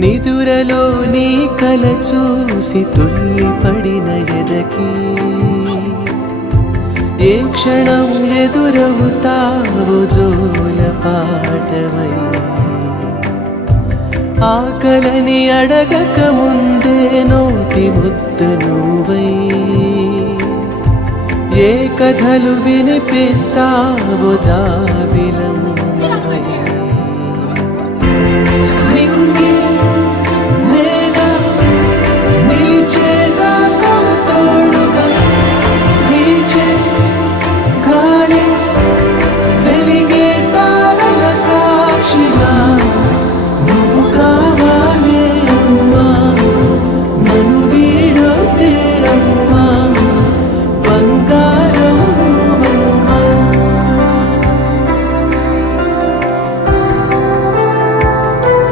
నిదురలో నీ కల చూసి తుళ్ళిపడిన ఎదకి ఏ క్షణం ఎదురవుతావో జోల పాటవై ఆకలని అడగక ముందే నోటి ముద్దు నువ్వై ఏ కథలు వినిపిస్తావో జాబిలంగా